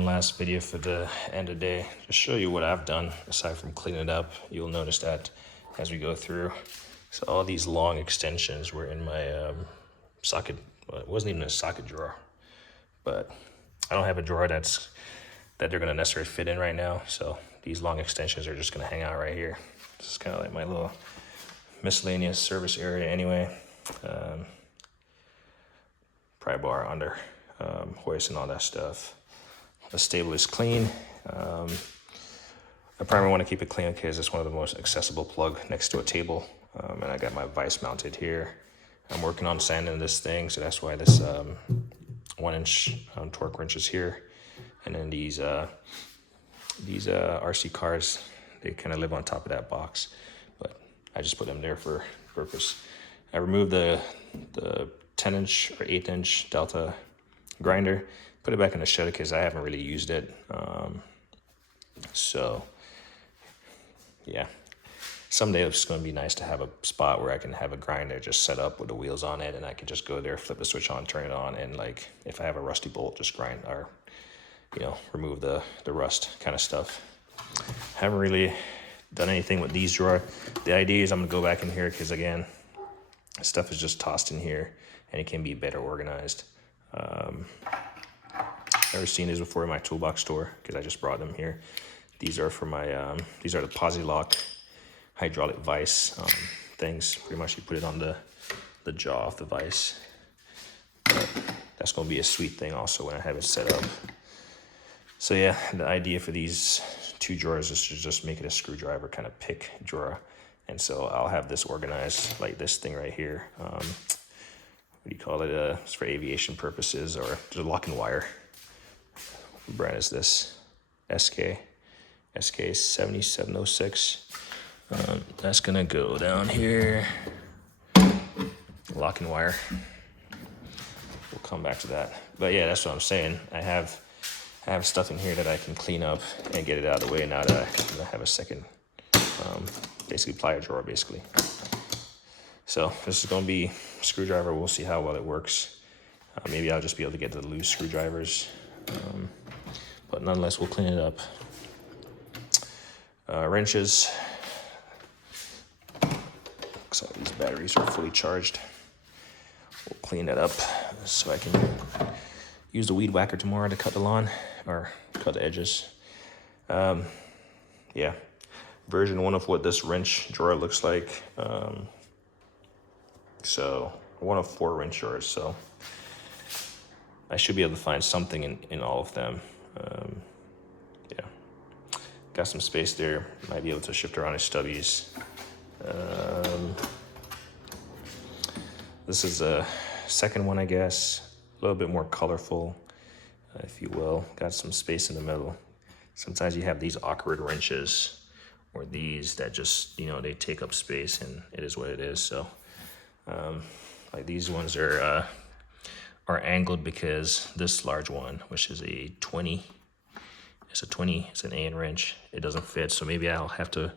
one last video for the end of the day. Just show you what I've done aside from cleaning it up. You'll notice that as we go through. So all these long extensions were in my socket. Well, it wasn't even a socket drawer, but I don't have a drawer that they're gonna necessarily fit in right now. So these long extensions are just gonna hang out right here. This is kind of like my little miscellaneous service area anyway. Pry bar under hoist and all that stuff. The stable is clean. I probably want to keep it clean because it's one of the most accessible plug next to a table. And I got my vise mounted here. I'm working on sanding this thing, so that's why this 1-inch torque wrench is here. And then these RC cars, they kind of live on top of that box, but I just put them there for purpose. I removed the 10-inch or 8-inch Delta grinder, put it back in the shed because I haven't really used it. So yeah, someday it's going to be nice to have a spot where I can have a grinder just set up with the wheels on it, and I can just go there, flip the switch on, turn it on, and like if I have a rusty bolt, just grind or remove the rust kind of stuff. Haven't really done anything with these drawers. The idea is I'm gonna go back in here because again, stuff is just tossed in here and it can be better organized. Never seen these before in my toolbox store because I just brought them here. These are for my these are the Posi-Lock hydraulic vise things. Pretty much you put it on the jaw of the vise. But that's gonna be a sweet thing also when I have it set up. So yeah, the idea for these two drawers is to just make it a screwdriver kind of pick drawer. And so I'll have this organized like this thing right here. What do you call it? It's for aviation purposes, or just lock and wire. What brand is this? SK 7706. That's gonna go down here. Lock and wire. We'll come back to that. But yeah, that's what I'm saying. I have stuff in here that I can clean up and get it out of the way now that I have a second, basically plier drawer, basically. So this is going to be a screwdriver. We'll see how well it works. Maybe I'll just be able to get the loose screwdrivers. But nonetheless, we'll clean it up. Wrenches. Looks like these batteries are fully charged. We'll clean that up so I can use the weed whacker tomorrow to cut the lawn or cut the edges. Yeah, version 1 of what this wrench drawer looks like. So 1 of 4 wrench drawers. So I should be able to find something in all of them. Yeah, got some space there. Might be able to shift around his stubbies. This is a second one, I guess. A little bit more colorful, if you will. Got some space in the middle. Sometimes you have these awkward wrenches or these that just, they take up space, and it is what it is. So like these ones are angled because this large one, which is a 20, it's an AN wrench. It doesn't fit, so maybe I'll have to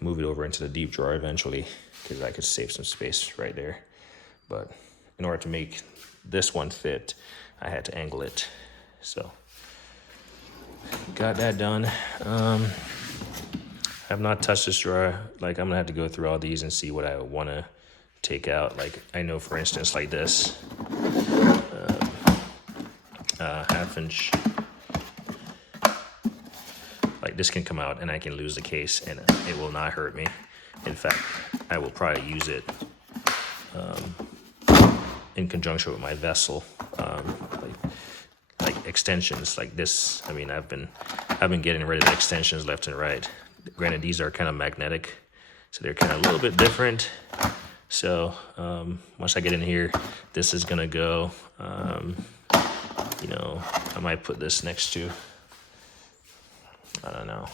move it over into the deep drawer eventually because I could save some space right there. But in order to make this one fit, I had to angle it. So got that done. I have not touched this drawer. Like I'm gonna have to go through all these and see what I want to take out. Like I know, for instance, like this 1/2 inch, like this can come out and I can lose the case and it will not hurt me. In fact, I will probably use it in conjunction with my vessel, like extensions like this. I mean, I've been getting rid of extensions left and right. Granted, these are kind of magnetic, so they're kind of a little bit different. So once I get in here, this is gonna go. I might put this next to, I don't know.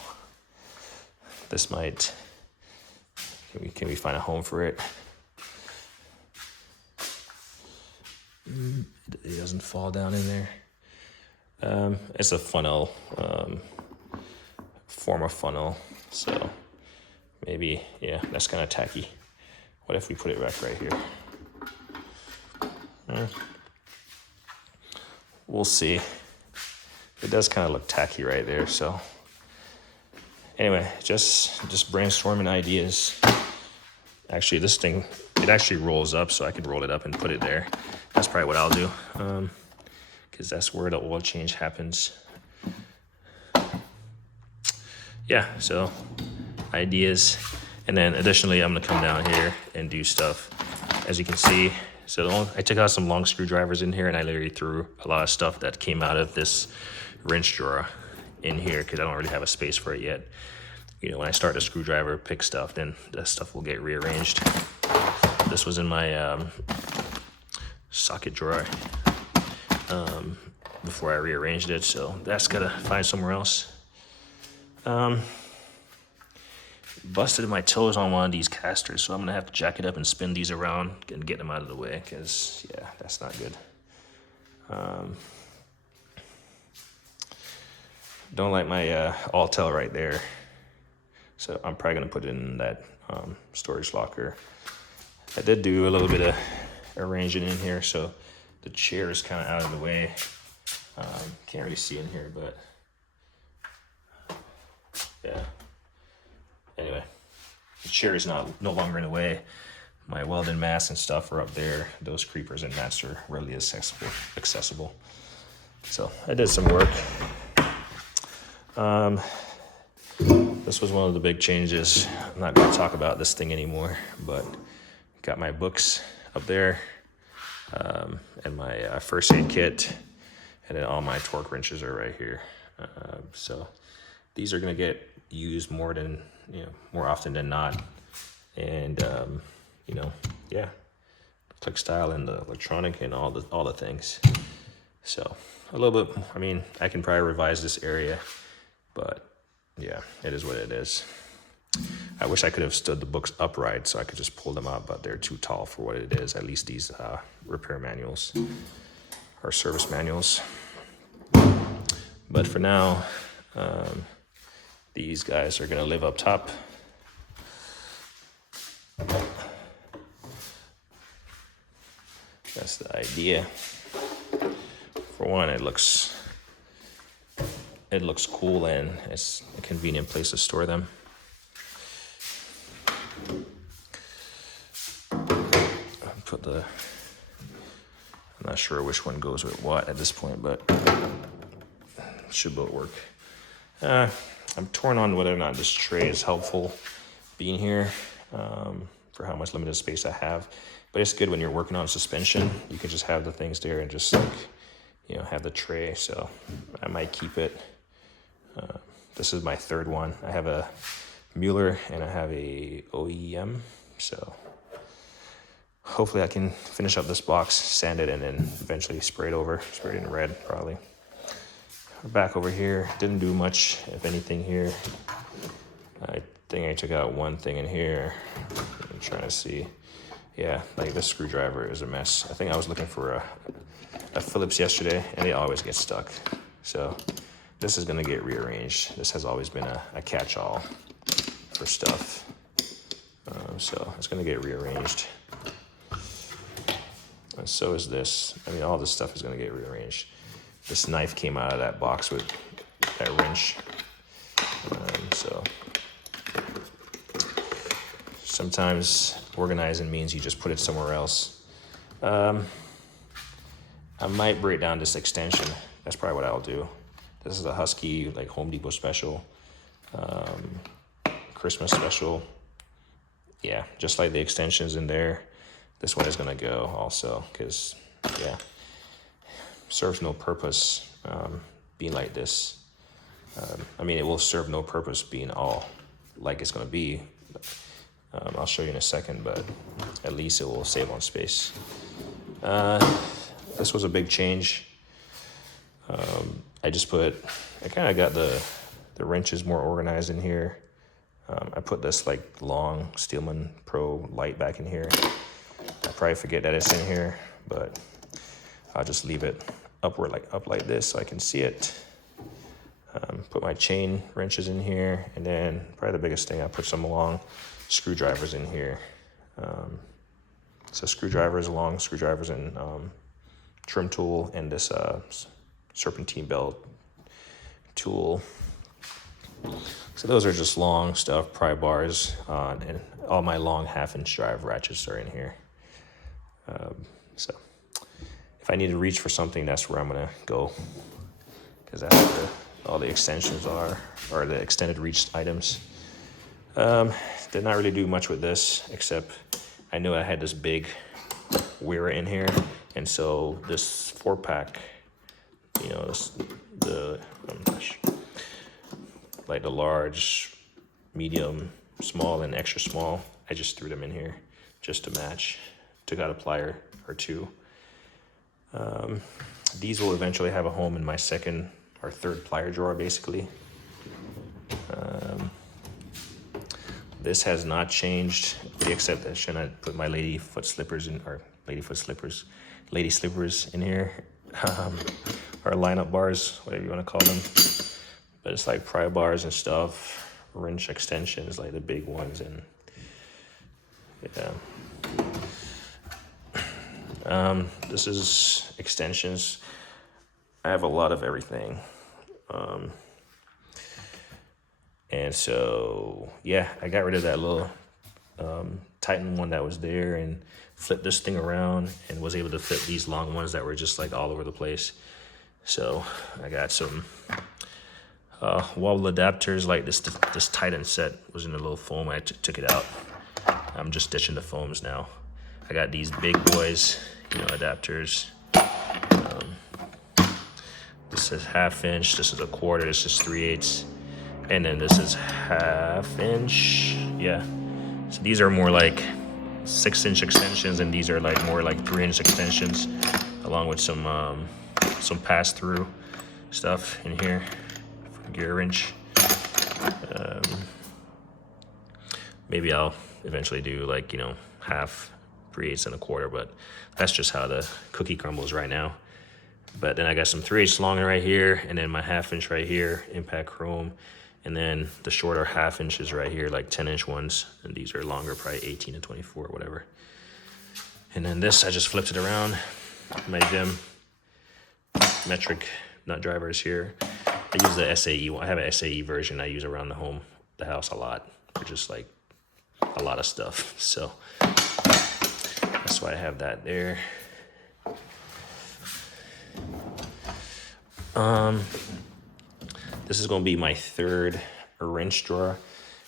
This might. Can we find a home for it? It doesn't fall down in there. It's a funnel, form of funnel. So maybe, yeah, that's kind of tacky. What if we put it back right here? We'll see. it does kind of look tacky right there. So anyway, just brainstorming ideas. Actually, this thing, it actually rolls up, so I could roll it up and put it there. That's probably what I'll do, because that's where the oil change happens. Yeah, so ideas. And then additionally, I'm gonna come down here and do stuff. As you can see, so I took out some long screwdrivers in here, and I literally threw a lot of stuff that came out of this wrench drawer in here because I don't really have a space for it yet. You know, when I start the screwdriver, pick stuff, then that stuff will get rearranged. This was in my socket drawer before I rearranged it, so that's gotta find somewhere else. Busted my toes on one of these casters, so I'm gonna have to jack it up and spin these around and get them out of the way, because yeah, that's not good. Don't like my Altel right there, so I'm probably gonna put it in that storage locker. I did do a little bit of arranging in here, so the chair is kind of out of the way. Can't really see in here, but yeah. Anyway, the chair is no longer in the way. My welding mats and stuff are up there. Those creepers and mats are readily accessible. So I did some work. This was one of the big changes. I'm not going to talk about this thing anymore, but got my books up there, and my first aid kit, and then all my torque wrenches are right here. So these are going to get used more often than not. And yeah, click style and the electronic and all the things. So a little bit, I mean, I can probably revise this area, but yeah, it is what it is. I wish I could have stood the books upright so I could just pull them out, but they're too tall for what it is. At least these repair manuals or service manuals. But for now, these guys are gonna live up top. That's the idea. For one, it looks cool, and it's a convenient place to store them. I'm not sure which one goes with what at this point, but should both work. I'm torn on whether or not this tray is helpful being here for how much limited space I have. But it's good when you're working on suspension. You can just have the things there and just have the tray. So I might keep it. This is my third one. I have a Mueller and I have a OEM. So hopefully I can finish up this box, sand it, and then eventually spray it in red probably. Back over here, didn't do much, if anything here. I think I took out one thing in here. I'm trying to see. Yeah, like this screwdriver is a mess. I think I was looking for a Phillips yesterday, and it always gets stuck. So this is gonna get rearranged. This has always been a catch-all for stuff. So it's gonna get rearranged. And so is this. I mean, all this stuff is gonna get rearranged. This knife came out of that box with that wrench. So sometimes organizing means you just put it somewhere else. I might break down this extension. That's probably what I'll do. This is a Husky, like Home Depot special, Christmas special. Yeah, just like the extensions in there, this one is gonna go also, because yeah, serves no purpose being like this. I mean, it will serve no purpose being all like it's gonna be. I'll show you in a second, but at least it will save on space. This was a big change. I kind of got the wrenches more organized in here. I put this like long Steelman Pro light back in here. I probably forget that it's in here, but I'll just leave it up like this so I can see it. Put my chain wrenches in here, and then probably the biggest thing, I put some long screwdrivers in here. So screwdrivers, long screwdrivers, and trim tool, and this serpentine belt tool. So those are just long stuff, pry bars, and all my long 1/2-inch drive ratchets are in here. So if I need to reach for something, that's where I'm gonna go, because that's where all the extensions are, or the extended reach items. Did not really do much with this, except I knew I had this big Wera in here, and so this 4-pack, you know, like the large, medium, small, and extra small, I just threw them in here just to match. Took out a plier or two. These will eventually have a home in my 2nd or 3rd plier drawer, basically. This has not changed, except that I put my lady slippers in here, or lineup bars, whatever you want to call them. But it's like pry bars and stuff, wrench extensions, like the big ones, and yeah. This is extensions. I have a lot of everything. And so, yeah, I got rid of that little Titan one that was there and flipped this thing around and was able to fit these long ones that were just like all over the place. So I got some wall adapters, like this Titan set was in a little foam. I took it out. I'm just ditching the foams now. I got these big boys, you know, adapters. This is 1/2-inch, this is a 1/4, this is 3/8. And then this is 1/2-inch, yeah. So these are more like 6-inch extensions, and these are like more like 3-inch extensions, along with some pass-through stuff in here for gear wrench. Maybe I'll eventually do like, you know, 1/2, 3/8, and a 1/4, but that's just how the cookie crumbles right now. But then I got some 3/8 long right here, and then my 1/2-inch right here, impact chrome. And then the shorter 1/2-inches right here, like 10-inch ones. And these are longer, probably 18 to 24 or whatever. And then this, I just flipped it around. My Vim metric nut drivers here. I use the SAE one. I have an SAE version I use around the house a lot. For just like a lot of stuff. So that's why I have that there. This is going to be my 3rd wrench drawer.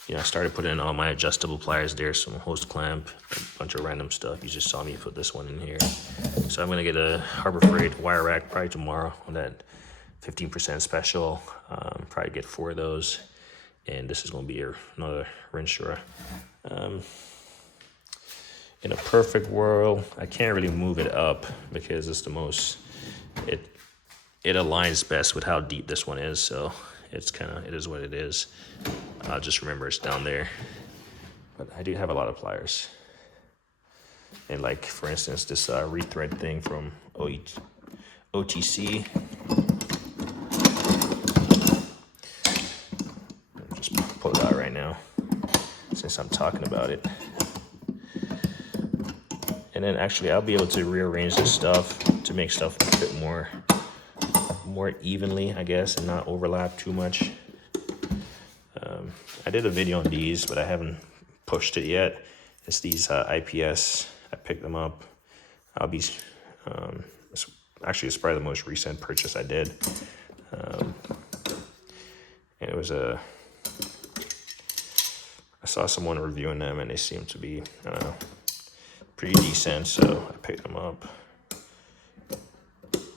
You know, I started putting in all my adjustable pliers there, some hose clamp, a bunch of random stuff. You just saw me put this one in here. So I'm going to get a Harbor Freight wire rack probably tomorrow on that 15% special. Probably get 4 of those. And this is going to be another wrench drawer. In a perfect world, I can't really move it up because it's the most, it aligns best with how deep this one is, so it is what it is. I'll just remember it's down there. But I do have a lot of pliers. And like, for instance, this rethread thing from OTC. I'll just pull it out right now, since I'm talking about it. And then actually I'll be able to rearrange this stuff to make stuff fit more evenly, I guess, and not overlap too much. I did a video on these, but I haven't pushed it yet. It's these IPS. I picked them up. It's probably the most recent purchase I did. And it was I saw someone reviewing them, and they seemed to be, I don't know, pretty decent, so I picked them up.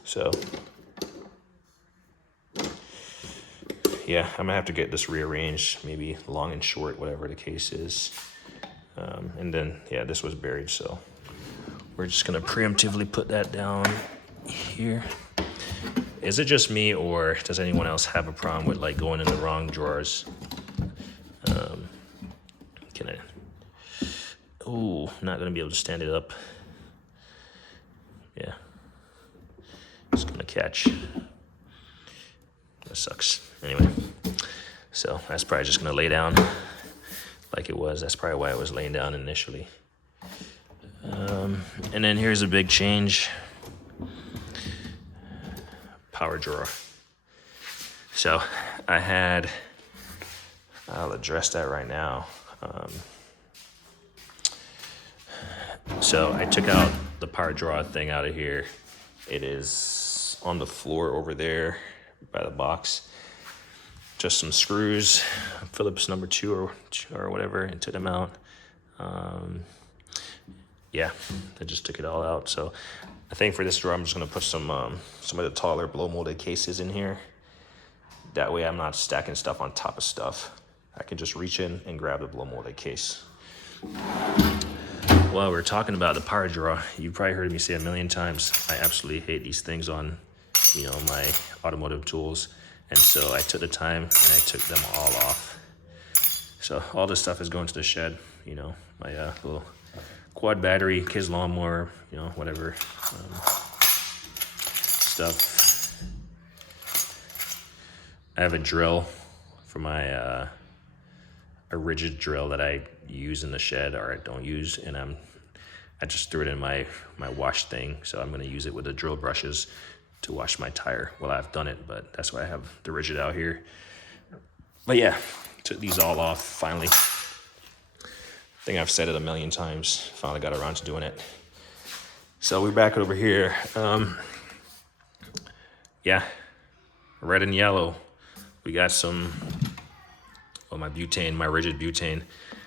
So yeah, I'm gonna have to get this rearranged, maybe long and short, whatever the case is. And then, yeah, this was buried, so we're just gonna preemptively put that down here. Is it just me, or does anyone else have a problem with like going in the wrong drawers? Not gonna be able to stand it up. Yeah, it's gonna catch. That sucks. Anyway, so that's probably just gonna lay down like it was. That's probably why it was laying down initially. And then here's a big change. Power drawer. So I'll address that right now. So I took out the power draw thing out of here. It is on the floor over there by the box. Just some screws, Phillips number 2 or whatever, and took them out. Yeah, I just took it all out. So I think for this drawer, I'm just gonna put some of the taller blow molded cases in here. That way I'm not stacking stuff on top of stuff. I can just reach in and grab the blow molded case. While we're talking about the power draw, you've probably heard me say a million times, I absolutely hate these things on, my automotive tools. And so I took the time and I took them all off. So all this stuff is going to the shed, my little quad battery, kids lawnmower, whatever stuff. I have a drill for my a rigid drill that I use in the shed, or I don't use, and I just threw it in my wash thing. So I'm gonna use it with the drill brushes to wash my tire. Well, I've done it, but that's why I have the rigid out here. But yeah, took these all off finally. I think I've said it a million times. Finally got around to doing it. So we're back over here. Yeah, red and yellow. We got some, my butane, my rigid butane.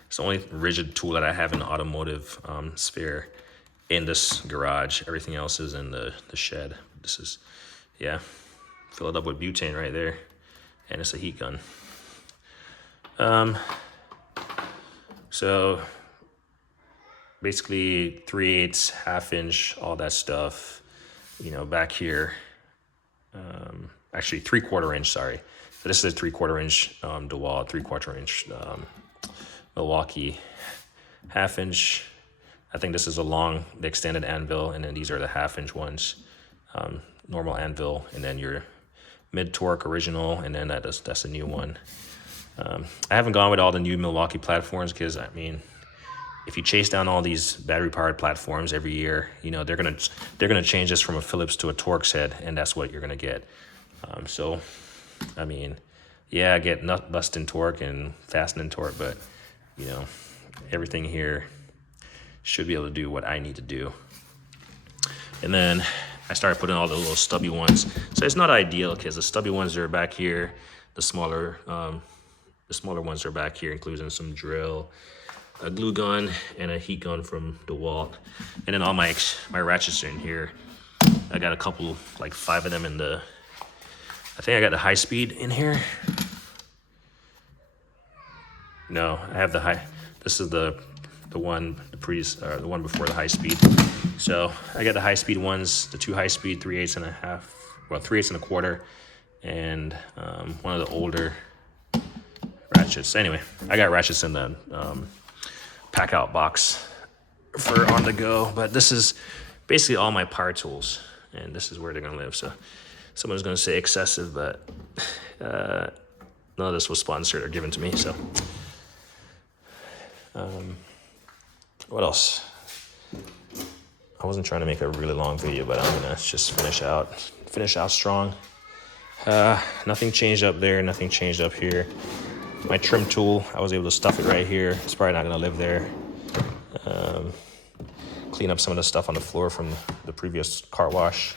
It's the only rigid tool that I have in the automotive sphere in this garage. Everything else is in the shed. This is, yeah, fill it up with butane right there. And it's a heat gun. So basically 3/8, 1/2 inch, all that stuff, back here. Actually 3/4 inch, sorry. So this is a 3/4 inch DeWalt, 3/4 inch Milwaukee, 1/2 inch. I think this is the extended anvil, and then these are the 1/2 inch ones, normal anvil, and then your mid torque original, and then that's a new one. I haven't gone with all the new Milwaukee platforms because, if you chase down all these battery powered platforms every year, they're gonna change this from a Phillips to a Torx head, and that's what you're gonna get. Yeah, I get nut busting torque and fastening torque, but everything here should be able to do what I need to do. And then I started putting all the little stubby ones. So it's not ideal because the stubby ones are back here, the smaller ones are back here, including some drill, a glue gun, and a heat gun from DeWalt. And then all my ratchets are in here. I got a couple, like 5 of them I think I got the high speed in here. No, I have this is the one before the high speed. So I got the high speed ones, the 2 high speed, 3/8 and 3/8 and 1/4, and one of the older ratchets. Anyway, I got ratchets in the pack out box for on the go, but this is basically all my power tools, and this is where they're gonna live. So someone's gonna say excessive, but none of this was sponsored or given to me. So what else? I wasn't trying to make a really long video, but I'm gonna just finish out strong. Nothing changed up there, nothing changed up here. My trim tool, I was able to stuff it right here. It's probably not gonna live there. Clean up some of the stuff on the floor from the previous car wash.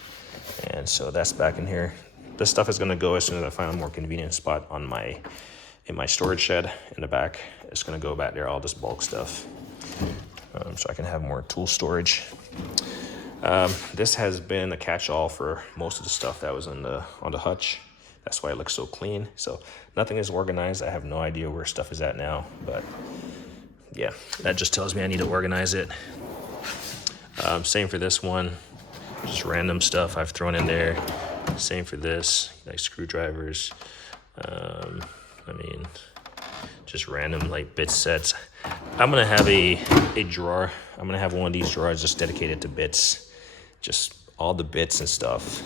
And so that's back in here. This stuff is gonna go as soon as I find a more convenient spot in my storage shed in the back. It's gonna go back there, all this bulk stuff. So I can have more tool storage. This has been a catch-all for most of the stuff that was on the hutch. That's why it looks so clean. So nothing is organized. I have no idea where stuff is at now, but yeah, that just tells me I need to organize it. Same for this one, just random stuff I've thrown in there. Same for this, like screwdrivers. Just random like bit sets. I'm gonna have a drawer. I'm gonna have one of these drawers just dedicated to bits, just all the bits and stuff.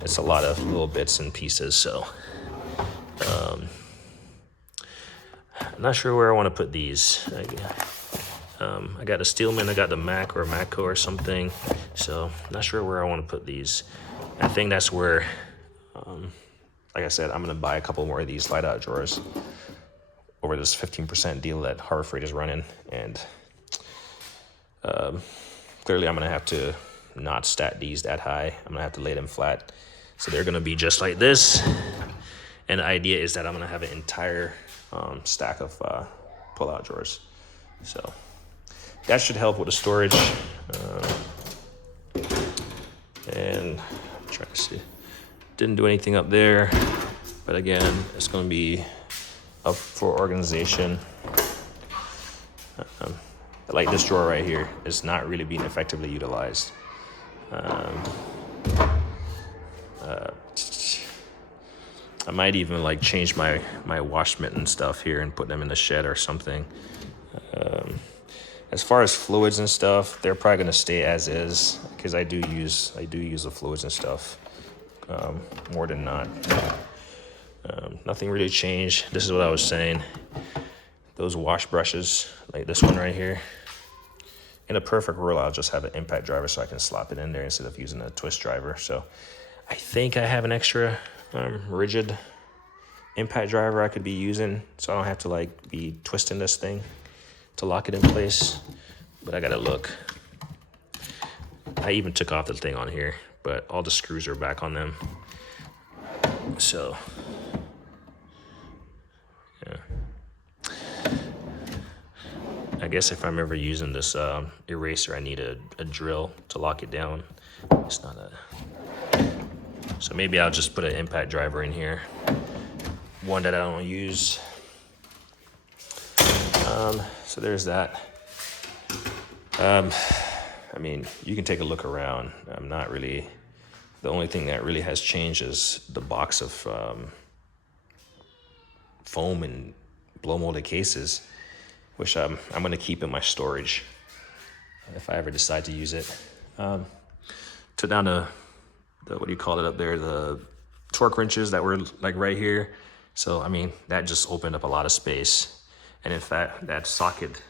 It's a lot of little bits and pieces, so I'm not sure where I want to put these. I got a Steelman, I got the Mac or Matco or something, so not sure where I want to put these. I think that's where like I said, I'm gonna buy a couple more of these slide out drawers over this 15% deal that Harbor Freight is running, and clearly I'm gonna have to not stat these that high. I'm gonna have to lay them flat, so they're gonna be just like this. And the idea is that I'm gonna have an entire stack of pull-out drawers, so that should help with the storage. And I'm trying to see, didn't do anything up there, but again, it's gonna be up for organization. Like this drawer right here is not really being effectively utilized. I might even like change my wash mitten stuff here and put them in the shed or something. As far as fluids and stuff, they're probably gonna stay as is, because I do use the fluids and stuff more than not. Nothing really changed. This is what I was saying. Those wash brushes, like this one right here, in a perfect world, I'll just have an impact driver so I can slop it in there instead of using a twist driver. So I think I have an extra rigid impact driver I could be using, so I don't have to like be twisting this thing to lock it in place. But I gotta look. I even took off the thing on here, but all the screws are back on them. So yeah, I guess if I'm ever using this eraser, I need a drill to lock it down. It's not a, so maybe I'll just put an impact driver in here, one that I don't use. So there's that. I mean, you can take a look around. I'm not really, the only thing that really has changed is the box of foam and blow molded cases, which I'm gonna keep in my storage if I ever decide to use it. Took down the what do you call it up there, the torque wrenches that were like right here. So I mean, that just opened up a lot of space. And in fact, that socket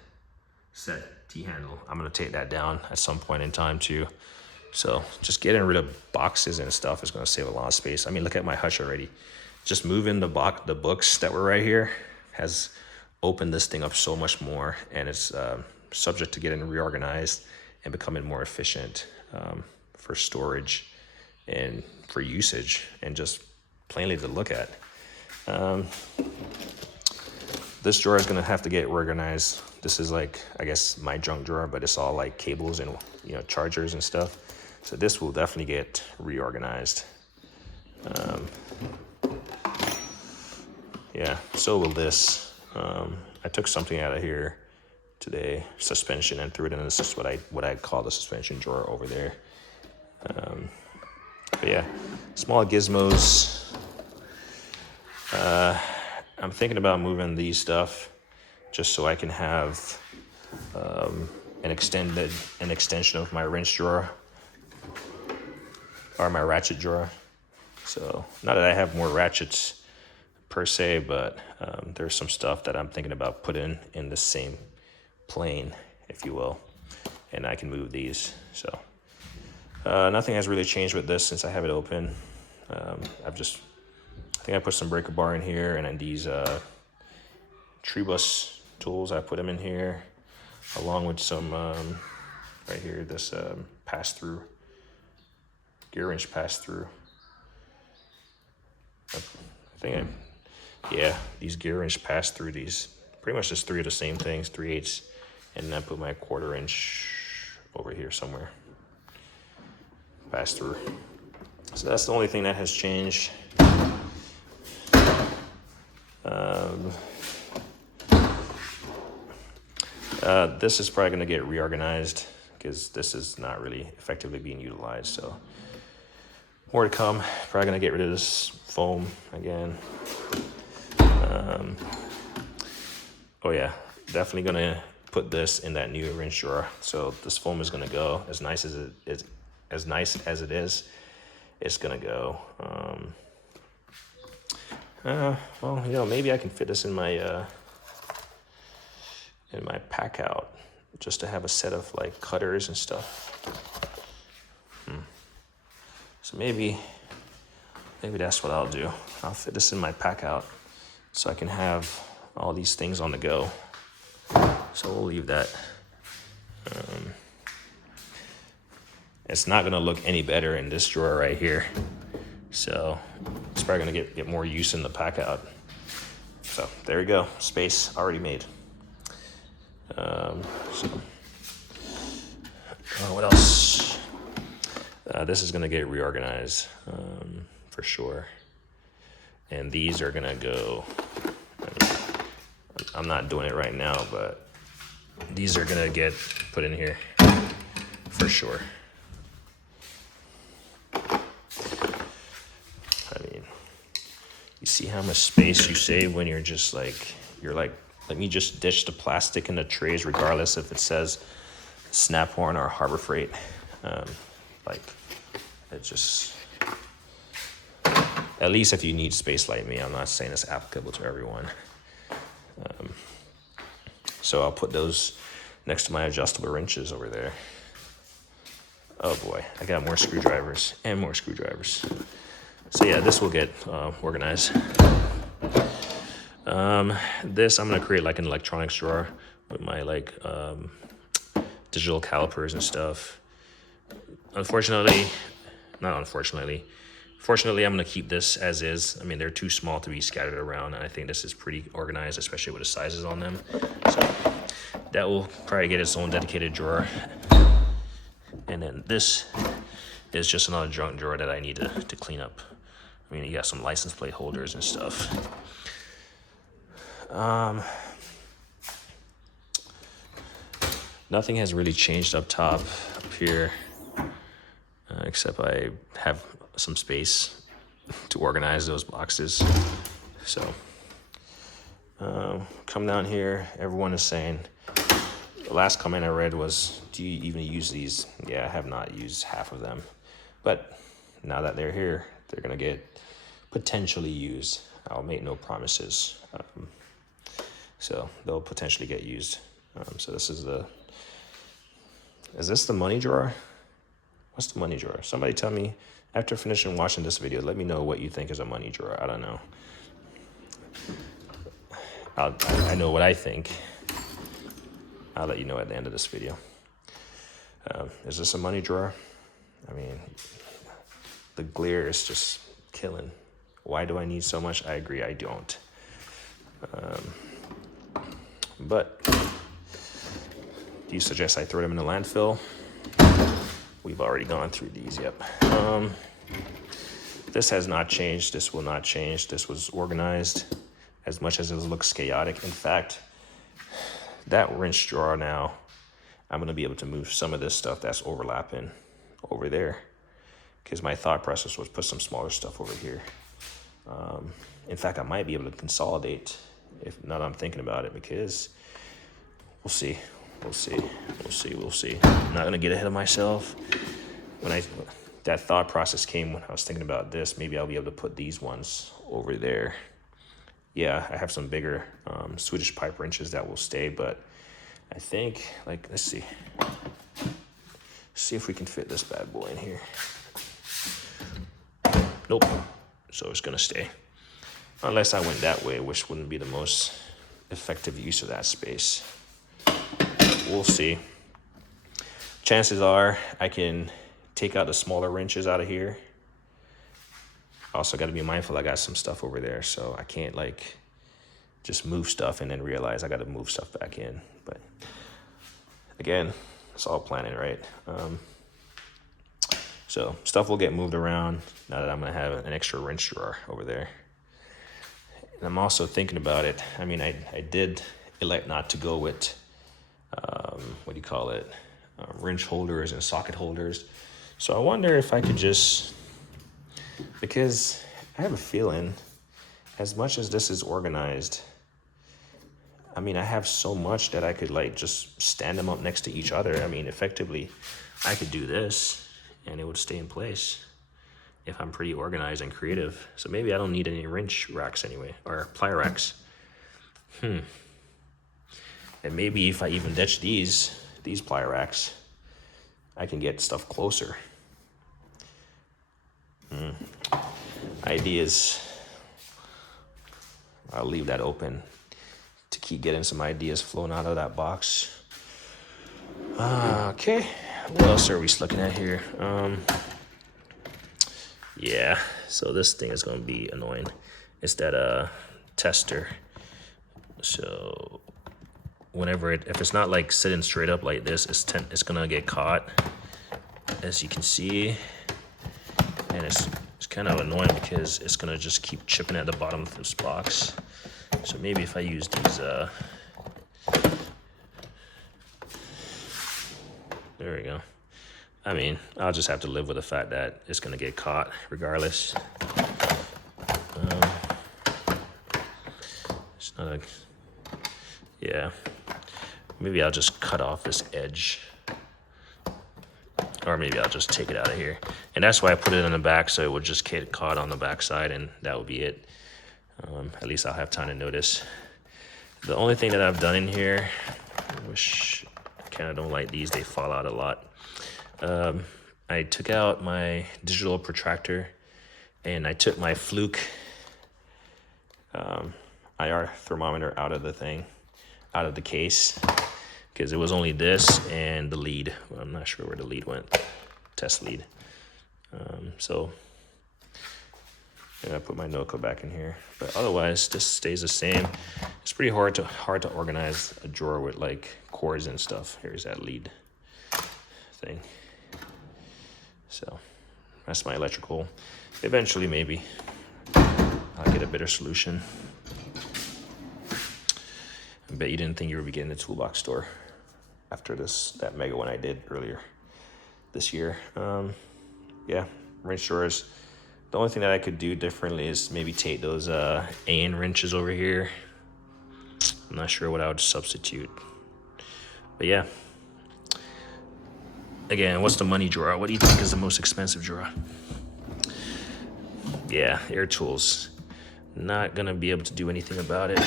set T-handle, I'm gonna take that down at some point in time too. So just getting rid of boxes and stuff is gonna save a lot of space. I mean, look at my hutch already. Just moving the books that were right here has opened this thing up so much more, and it's subject to getting reorganized and becoming more efficient for storage and for usage and just plainly to look at. This drawer is gonna have to get organized. This is like, I guess, my junk drawer, but it's all like cables and, you know, chargers and stuff. So this will definitely get reorganized. Yeah, so will this. I took something out of here today, suspension, and threw it in. This is what I call the suspension drawer over there. But yeah, small gizmos. I'm thinking about moving these stuff just so I can have an extension of my wrench drawer or my ratchet drawer. So not that I have more ratchets per se, but there's some stuff that I'm thinking about putting in the same plane, if you will, and I can move these. So nothing has really changed with this since I have it open. I think I put some breaker bar in here, and then these tree bus tools, I put them in here along with some right here, this pass-through, gear wrench pass-through. These gear wrench pass through, these pretty much just three of the same things, 3/8, and then I put my 1/4 inch over here somewhere, pass through. So that's the only thing that has changed. This is probably going to get reorganized because this is not really effectively being utilized. So more to come. Probably going to get rid of this foam again. Oh yeah, definitely going to put this in that new wrench drawer. So this foam is going to go. As nice as it is, it's going to go. Well, you know, maybe I can fit this in my pack out just to have a set of like cutters and stuff. So maybe maybe that's what I'll do. I'll fit this in my pack out so I can have all these things on the go. So we'll leave that. It's not gonna look any better in this drawer right here. So it's probably gonna get more use in the pack out. So there we go, space already made. What else? This is gonna get reorganized for sure. And these are gonna go, I'm not doing it right now, but these are gonna get put in here for sure. I mean, you see how much space you save when you're just like, let me just ditch the plastic in the trays regardless if it says Snap Horn or Harbor Freight. Like, it just, at least if you need space like me, I'm not saying it's applicable to everyone. So I'll put those next to my adjustable wrenches over there. Oh boy, I got more screwdrivers and more screwdrivers. So yeah, this will get organized. This, I'm gonna create like an electronics drawer with my like digital calipers and stuff. Fortunately, I'm gonna keep this as is. I mean, they're too small to be scattered around, and I think this is pretty organized, especially with the sizes on them. So that will probably get its own dedicated drawer. And then this is just another junk drawer that I need to clean up. I mean, you got some license plate holders and stuff. Nothing has really changed up top, up here, except I have some space to organize those boxes. So, come down here, everyone is saying, the last comment I read was, do you even use these? Yeah, I have not used half of them. But now that they're here, they're gonna get potentially used. I'll make no promises. So they'll potentially get used. So this is this the money drawer? What's the money drawer? Somebody tell me, after finishing watching this video, let me know what you think is a money drawer. I don't know. I know what I think. I'll let you know at the end of this video. Is this a money drawer? I mean, the glare is just killing. Why do I need so much? I agree, I don't. But do you suggest I throw them in the landfill? We've already gone through these, yep. This has not changed. This will not change. This was organized as much as it looks chaotic. In fact, that wrench drawer now, I'm gonna be able to move some of this stuff that's overlapping over there, because my thought process was put some smaller stuff over here. In fact, I might be able to consolidate, if now that I'm thinking about it, because we'll see. I'm not gonna get ahead of myself. That thought process came when I was thinking about this. Maybe I'll be able to put these ones over there. Yeah, I have some bigger Swedish pipe wrenches that will stay, but I think, like, let's see if we can fit this bad boy in here. Nope, so it's gonna stay. Unless I went that way, which wouldn't be the most effective use of that space. We'll see. Chances are I can take out the smaller wrenches out of here. Also got to be mindful I got some stuff over there, so I can't like just move stuff and then realize I got to move stuff back in. But again, it's all planning, right? So stuff will get moved around now that I'm gonna have an extra wrench drawer over there. And I'm also thinking about it. I mean, I did elect not to go with wrench holders and socket holders. So I wonder if I could just, because I have a feeling, as much as this is organized, I mean, I have so much that I could like just stand them up next to each other. I mean, effectively, I could do this and it would stay in place if I'm pretty organized and creative. So maybe I don't need any wrench racks anyway, or ply racks. And maybe if I even ditch these ply racks, I can get stuff closer. ideas. I'll leave that open to keep getting some ideas flowing out of that box. Okay, what else are we looking at here? Yeah, so this thing is gonna be annoying. It's that tester. So whenever if it's not like sitting straight up like this, it's gonna get caught, as you can see, and it's kind of annoying because it's gonna just keep chipping at the bottom of this box. So maybe if I use these, there we go. I mean, I'll just have to live with the fact that it's gonna get caught regardless. It's not a, yeah. Maybe I'll just cut off this edge. Or maybe I'll just take it out of here. And that's why I put it in the back, so it would just get caught on the back side and that would be it. At least I'll have time to notice. The only thing that I've done in here, which I kind of don't like these, they fall out a lot. I took out my digital protractor and I took my Fluke IR thermometer out of the thing, out of the case, because it was only this and the lead. Well, I'm not sure where the lead went, test lead. So I put my Noco back in here, but otherwise this stays the same. It's pretty hard to organize a drawer with like cords and stuff. Here's that lead thing. So that's my electrical. Eventually, maybe I'll get a better solution. I bet you didn't think you would be getting the toolbox store after that mega one I did earlier this year. Yeah, wrench drawers. The only thing that I could do differently is maybe take those Allen wrenches over here. I'm not sure what I would substitute. But yeah. Again, what's the money drawer? What do you think is the most expensive drawer? Yeah, air tools. Not gonna be able to do anything about it,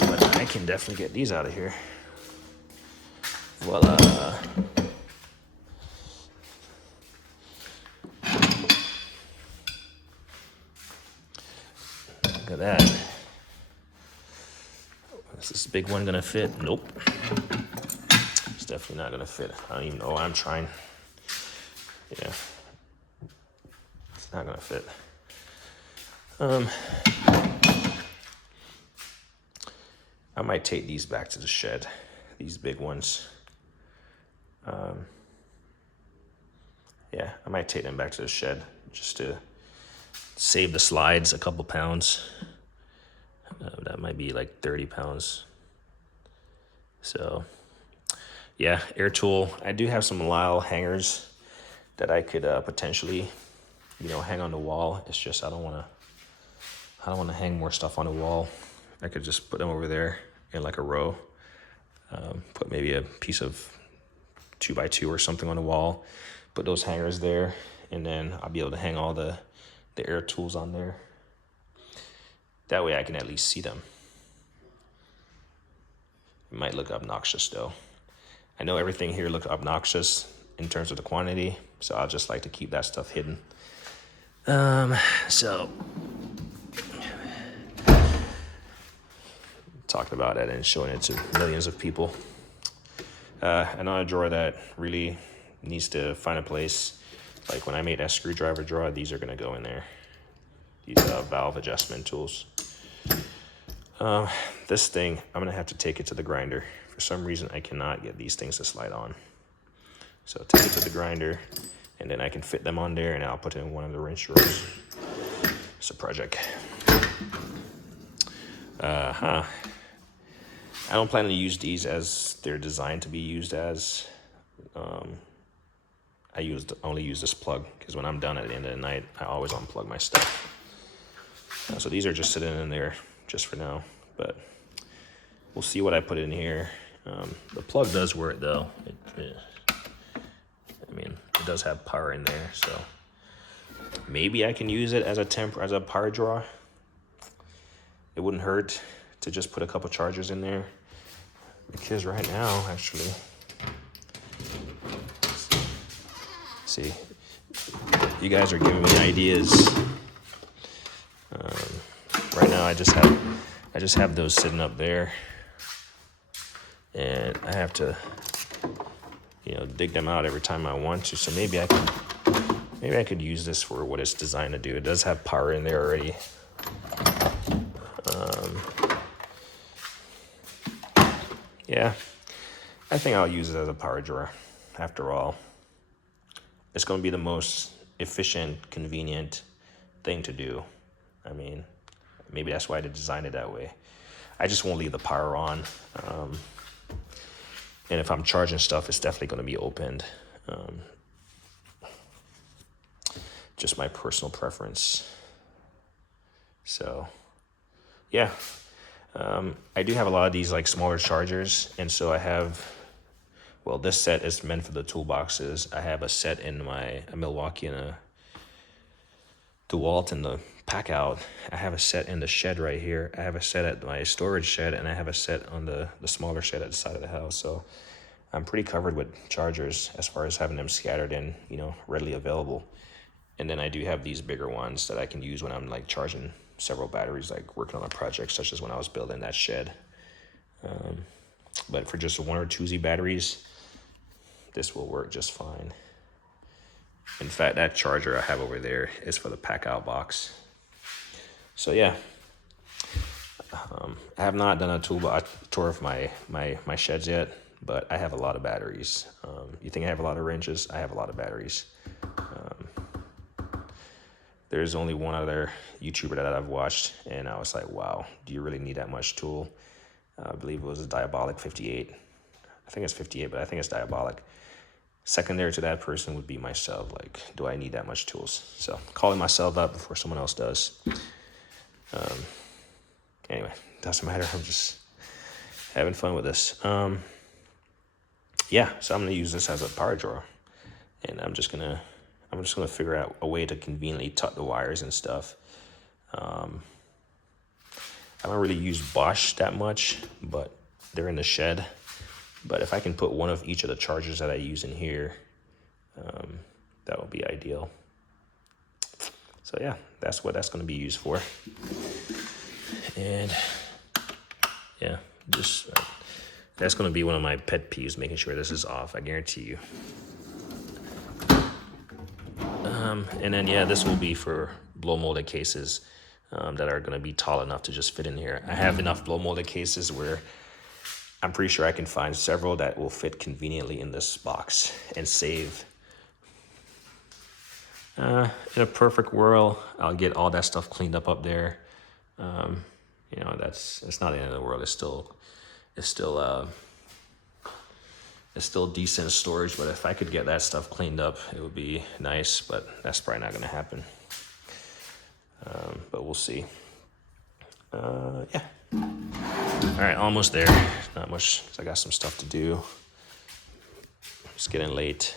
but I can definitely get these out of here. Voila. Look at that. Is this big one gonna fit? Nope. It's definitely not gonna fit. I don't even know why I'm trying. Yeah. It's not gonna fit. I might take these back to the shed, these big ones. Yeah, I might take them back to the shed just to save the slides a couple pounds. That might be like 30 pounds. So, yeah, air tool. I do have some Lyle hangers that I could potentially, hang on the wall. It's just I don't want to hang more stuff on the wall. I could just put them over there in like a row. Put maybe a piece of 2x2 or something on the wall. Put those hangers there, and then I'll be able to hang all the air tools on there. That way I can at least see them. It might look obnoxious though. I know everything here looks obnoxious in terms of the quantity, so I'll just like to keep that stuff hidden. So talking about it and showing it to millions of people. Another drawer that really needs to find a place. Like when I made that screwdriver drawer, these are gonna go in there. These valve adjustment tools. This thing, I'm gonna have to take it to the grinder. For some reason, I cannot get these things to slide on. So take it to the grinder, and then I can fit them on there, and I'll put it in one of the wrench drawers. It's a project. I don't plan to use these as they're designed to be used as. I only use this plug because when I'm done at the end of the night, I always unplug my stuff. So these are just sitting in there just for now, but we'll see what I put in here. The plug does work though. It does have power in there, so maybe I can use it as a power drawer. It wouldn't hurt to just put a couple chargers in there, because right now, actually, see, you guys are giving me ideas. Right now I just have those sitting up there, and I have to, dig them out every time I want to. So maybe I could use this for what it's designed to do. It does have power in there already. Yeah, I think I'll use it as a power drawer. After all, it's going to be the most efficient, convenient thing to do. I mean, maybe that's why they designed it that way. I just won't leave the power on. And if I'm charging stuff, it's definitely going to be opened. Just my personal preference. So, yeah. I do have a lot of these like smaller chargers, and so I have, well, this set is meant for the toolboxes. I have a set in a Milwaukee and a DeWalt in the pack out. I have a set in the shed right here. I have a set at my storage shed, and I have a set on the smaller shed at the side of the house. So I'm pretty covered with chargers as far as having them scattered and, readily available. And then I do have these bigger ones that I can use when I'm like charging several batteries, like working on a project, such as when I was building that shed. But for just 1 or 2Z batteries, this will work just fine. In fact, that charger I have over there is for the pack out box. So yeah, I have not done a tour of my sheds yet, but I have a lot of batteries. You think I have a lot of wrenches? I have a lot of batteries. There's only one other YouTuber that I've watched, and I was like, wow, do you really need that much tool? I believe it was a Diabolic 58. I think it's 58, but I think it's Diabolic. Secondary to that person would be myself. Like, do I need that much tools? So calling myself up before someone else does. Anyway, doesn't matter. I'm just having fun with this. Yeah, so I'm gonna use this as a power drawer, and I'm just gonna figure out a way to conveniently tuck the wires and stuff. I don't really use Bosch that much, but they're in the shed. But if I can put one of each of the chargers that I use in here, that would be ideal. So yeah, that's what that's going to be used for. And yeah, just that's going to be one of my pet peeves, making sure this is off. I guarantee you. And then, yeah, this will be for blow molded cases that are going to be tall enough to just fit in here. I have enough blow molded cases where I'm pretty sure I can find several that will fit conveniently in this box and save. In a perfect world, I'll get all that stuff cleaned up there. It's not the end of the world. It's still decent storage, but if I could get that stuff cleaned up, it would be nice, but that's probably not going to happen. But we'll see. Yeah. All right, almost there. Not much, because I got some stuff to do. It's getting late.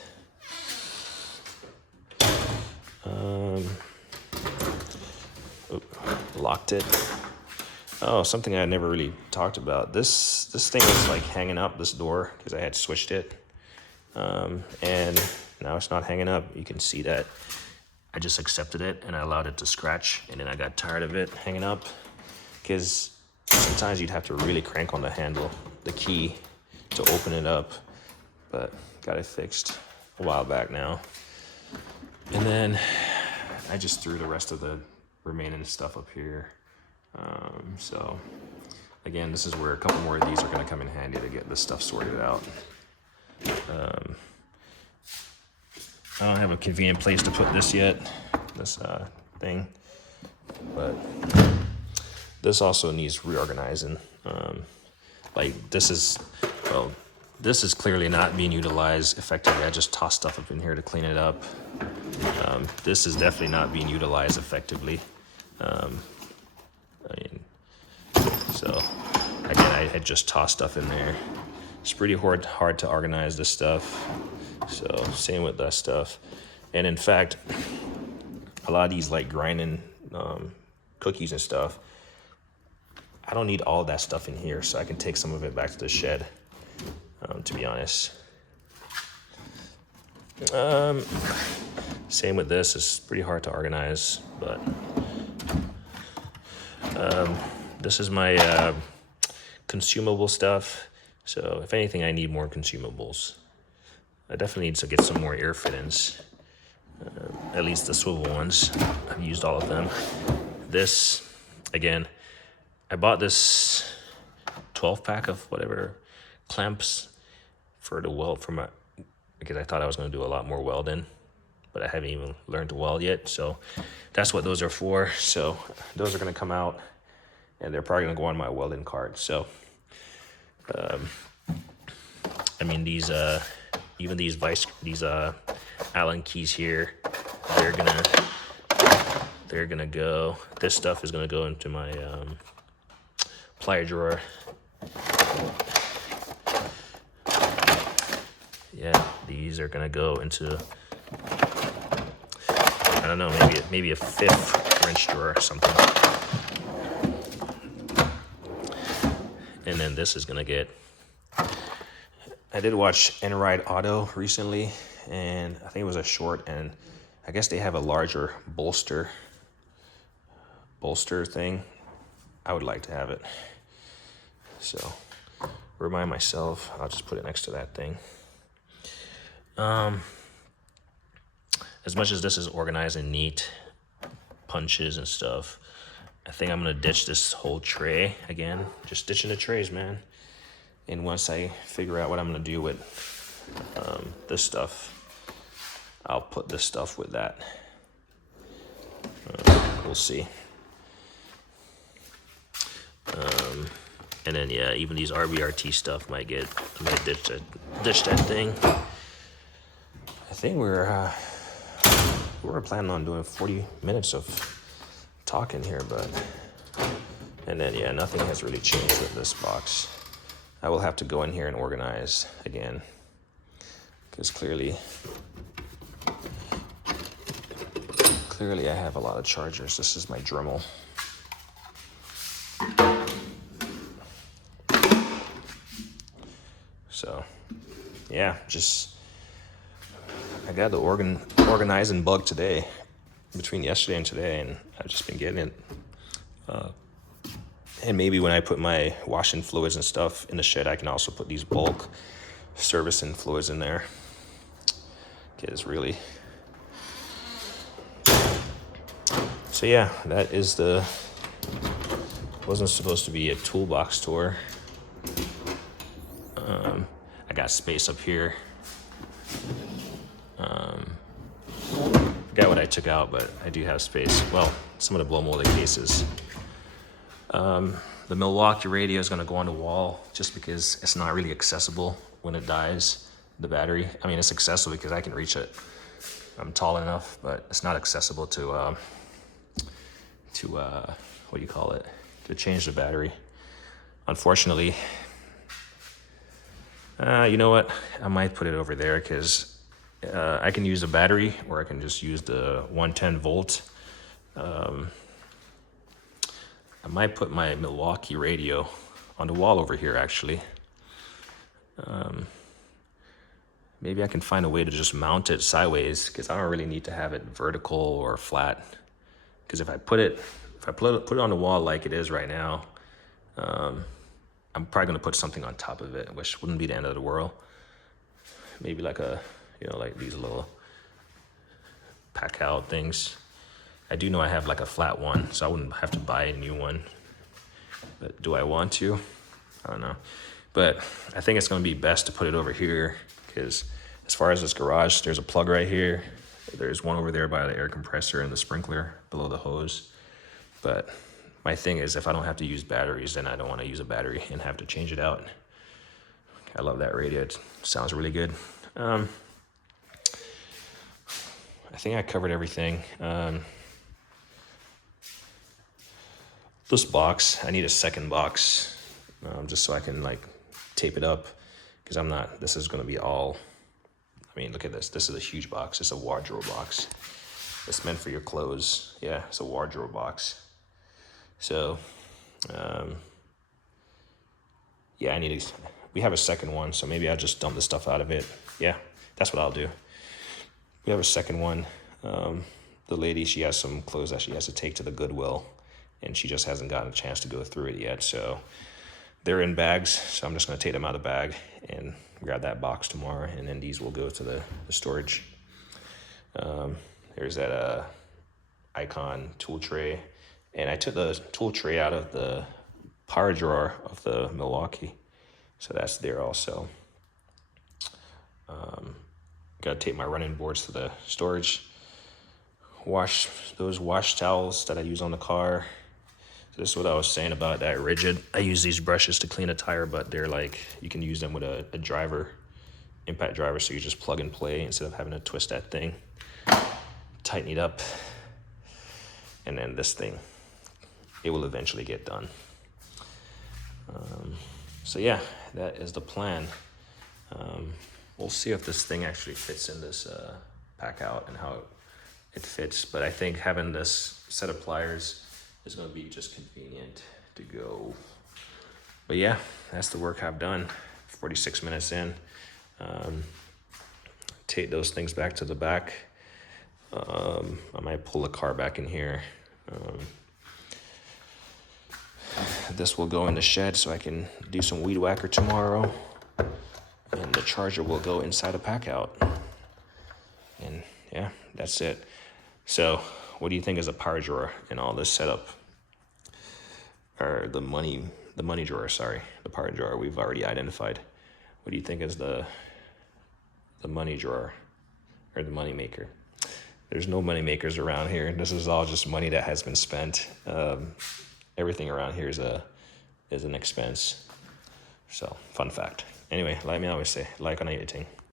Locked it. Oh, something I never really talked about. This thing was like hanging up, this door, because I had switched it. And now it's not hanging up. You can see that I just accepted it and I allowed it to scratch, and then I got tired of it hanging up, because sometimes you'd have to really crank on the handle, the key, to open it up. But got it fixed a while back now. And then I just threw the rest of the remaining stuff up here. So again, this is where a couple more of these are going to come in handy to get this stuff sorted out. I don't have a convenient place to put this yet, this thing, but this also needs reorganizing. This is clearly not being utilized effectively. I just tossed stuff up in here to clean it up. This is definitely not being utilized effectively. So again, I had just tossed stuff in there. It's pretty hard to organize this stuff. So same with that stuff. And in fact, a lot of these like grinding cookies and stuff, I don't need all that stuff in here, so I can take some of it back to the shed, to be honest. Same with this. It's pretty hard to organize, but This is my consumable stuff. So if anything, I need more consumables. I definitely need to get some more air fittings. At least the swivel ones. I've used all of them. This, again, I bought this 12 pack of whatever clamps for the weld for my, because I thought I was going to do a lot more welding, but I haven't even learned to weld yet. So that's what those are for. So those are going to come out and they're probably going to go on my welding card. So, I mean, these, even these Allen keys here, they're gonna go, this stuff is gonna go into my plier drawer. Yeah, these are gonna go into, I don't know, maybe a 5th wrench drawer or something. And then this is gonna get, I did watch Enride Auto recently, and I think it was a short, and I guess they have a larger bolster thing. I would like to have it. So, remind myself, I'll just put it next to that thing. As much as this is organized and neat, punches and stuff, I think I'm gonna ditch this whole tray again. Just ditching the trays, man. And once I figure out what I'm gonna do with this stuff, I'll put this stuff with that. We'll see. And then yeah, even these RBRT stuff might ditch that thing. I think we were planning on doing 40 minutes of talking here, but and then yeah, nothing has really changed with this box. I will have to go in here and organize again, because clearly I have a lot of chargers. This is my Dremel. So yeah, I got the organizing bug today, between yesterday and today, and I've just been getting it. And maybe when I put my washing fluids and stuff in the shed, I can also put these bulk servicing fluids in there. Because really. So yeah, that is wasn't supposed to be a toolbox tour. I got space up here. Forgot what I took out, but I do have space. Well, some of the blow molded cases. The Milwaukee radio is going to go on the wall just because it's not really accessible when it dies, the battery. I mean, it's accessible because I can reach it. I'm tall enough, but it's not accessible to what do you call it? To change the battery. Unfortunately, you know what? I might put it over there because I can use the battery, or I can just use the 110 volt. I might put my Milwaukee radio on the wall over here, actually. Maybe I can find a way to just mount it sideways, because I don't really need to have it vertical or flat. Because if I put it on the wall like it is right now, I'm probably gonna put something on top of it, which wouldn't be the end of the world. Maybe like like these little pack out things. I do know I have like a flat one, so I wouldn't have to buy a new one. But do I want to? I don't know. But I think it's gonna be best to put it over here, because as far as this garage, there's a plug right here. There's one over there by the air compressor and the sprinkler below the hose. But my thing is, if I don't have to use batteries, then I don't want to use a battery and have to change it out. I love that radio. It sounds really good. I think I covered everything. This box, I need a second box, just so I can like tape it up, because this is going to be all, I mean, look at this. This is a huge box. It's a wardrobe box. It's meant for your clothes. Yeah, it's a wardrobe box. So, yeah, we have a second one, so maybe I'll just dump the stuff out of it. Yeah, that's what I'll do. We have a second one. The lady, she has some clothes that she has to take to the Goodwill, and she just hasn't gotten a chance to go through it yet. So they're in bags, so I'm just gonna take them out of the bag and grab that box tomorrow, and then these will go to the storage. There's that Icon tool tray, and I took the tool tray out of the power drawer of the Milwaukee, so that's there also. Gotta take my running boards to the storage. Wash those wash towels that I use on the car. So this is what I was saying about that Rigid. I use these brushes to clean a tire, but they're like, you can use them with a driver, impact driver, so you just plug and play instead of having to twist that thing, tighten it up, and then this thing, it will eventually get done. So yeah, that is the plan. We'll see if this thing actually fits in this pack out and how it fits, but I think having this set of pliers is going to be just convenient to go. But yeah, that's the work I've done. 46 minutes in. Take those things back to the back. I might pull the car back in here. This will go in the shed so I can do some weed whacker tomorrow. And the charger will go inside a pack out. And yeah, that's it. So what do you think is a power drawer in all this setup? Or the money drawer, sorry. The power drawer we've already identified. What do you think is the money drawer or the money maker? There's no money makers around here. This is all just money that has been spent. Everything around here is an expense. So, fun fact. Anyway, like me always say, like on anything.